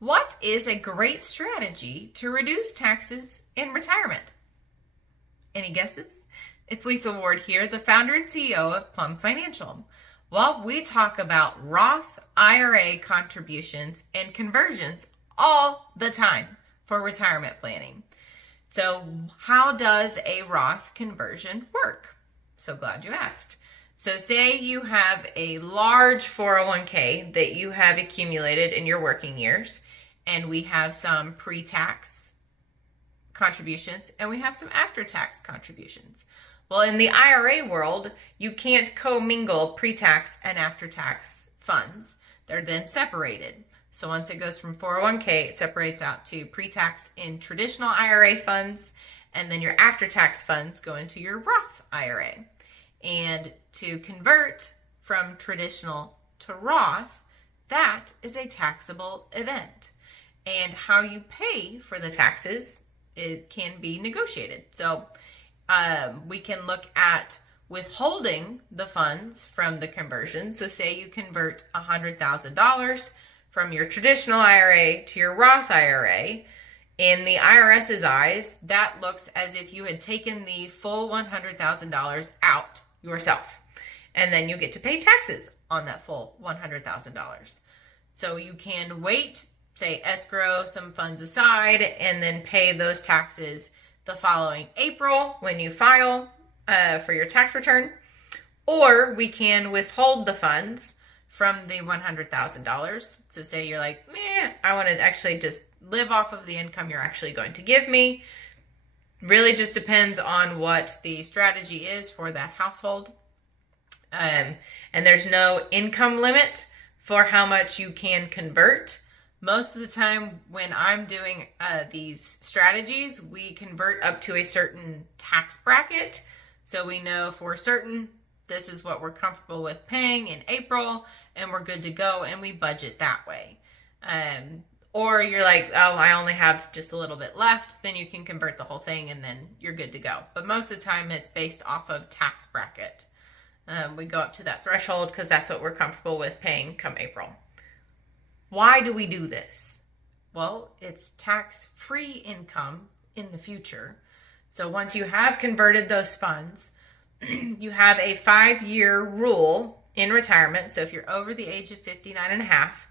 What is a great strategy to reduce taxes in retirement? Any guesses? It's Lisa Ward here, the founder and CEO of Plum Financial. Well, we talk about Roth IRA contributions and conversions all the time for retirement planning. So how does a Roth conversion work? So glad you asked. So say you have a large 401k that you have accumulated in your working years, and we have some pre-tax contributions and we have some after-tax contributions. Well, in the IRA world, you can't commingle pre-tax and after-tax funds. They're then separated. So once it goes from 401k, it separates out to pre-tax in traditional IRA funds, and then your after-tax funds go into your Roth IRA. And to convert from traditional to Roth, that is a taxable event. And how you pay for the taxes, it can be negotiated. So we can look at withholding the funds from the conversion. So say you convert $100,000 from your traditional IRA to your Roth IRA. In the IRS's eyes, that looks as if you had taken the full $100,000 out yourself. And then you get to pay taxes on that full $100,000. So you can wait, say escrow some funds aside, and then pay those taxes the following April when you file for your tax return. Or we can withhold the funds from the $100,000. So say you're like, I want to actually just live off of the income you're actually going to give me. Really just depends on what the strategy is for that household. And there's no income limit for how much you can convert. Most of the time when I'm doing these strategies, we convert up to a certain tax bracket. So we know for certain this is what we're comfortable with paying in April, and we're good to go, and we budget that way. Or you're like, oh, I only have just a little bit left, then you can convert the whole thing and then you're good to go. But most of the time it's based off of tax bracket. We go up to that threshold because that's what we're comfortable with paying come April. Why do we do this? Well, it's tax-free income in the future. So once you have converted those funds, you have a 5-year rule in retirement. So if you're over the age of 59 and a half,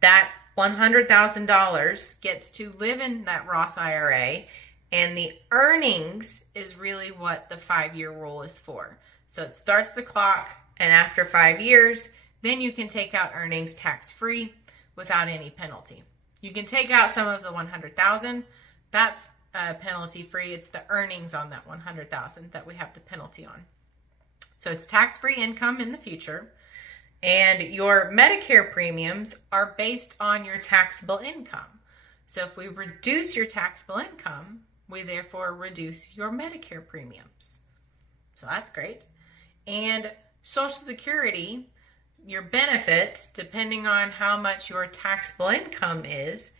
that $100,000 gets to live in that Roth IRA, and the earnings is really what the 5-year rule is for. So it starts the clock, and after 5 years, then you can take out earnings tax-free without any penalty. You can take out some of the $100,000. That's penalty-free. It's the earnings on that $100,000 that we have the penalty on. So it's tax-free income in the future. And your Medicare premiums are based on your taxable income. So if we reduce your taxable income, we therefore reduce your Medicare premiums. So that's great. And Social Security, your benefits, depending on how much your taxable income is,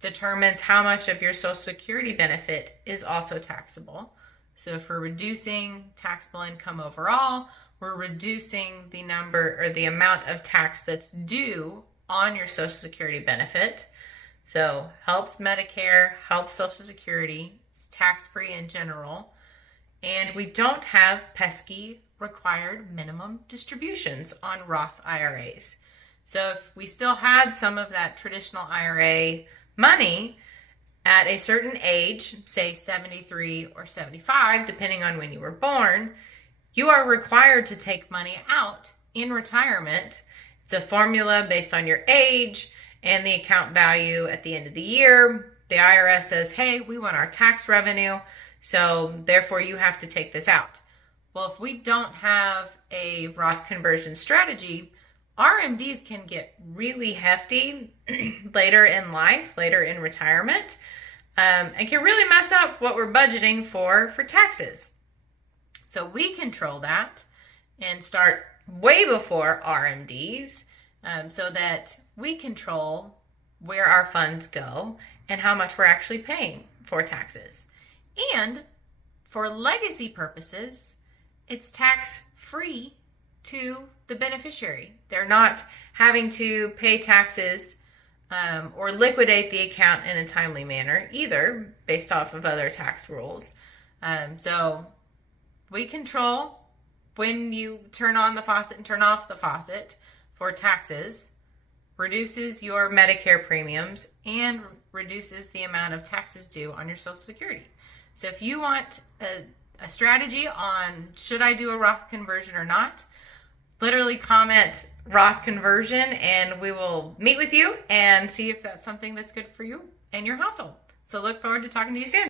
determines how much of your Social Security benefit is also taxable. So if we're reducing taxable income overall, we're reducing the number or the amount of tax that's due on your Social Security benefit. So helps Medicare, helps Social Security, it's tax-free in general. And we don't have pesky required minimum distributions on Roth IRAs. So if we still had some of that traditional IRA money at a certain age, say 73 or 75, depending on when you were born, you are required to take money out in retirement. It's a formula based on your age and the account value at the end of the year. The IRS says, hey, we want our tax revenue, so therefore you have to take this out. Well, if we don't have a Roth conversion strategy, RMDs can get really hefty later in life, later in retirement, and can really mess up what we're budgeting for taxes. So we control that and start way before RMDs so that we control where our funds go and how much we're actually paying for taxes. And for legacy purposes, it's tax-free to the beneficiary. They're not having to pay taxes or liquidate the account in a timely manner, either based off of other tax rules. So we control when you turn on the faucet and turn off the faucet for taxes, reduces your Medicare premiums, and reduces the amount of taxes due on your Social Security. So if you want a strategy on should I do a Roth conversion or not, literally comment Roth conversion and we will meet with you and see if that's something that's good for you and your household. So look forward to talking to you soon.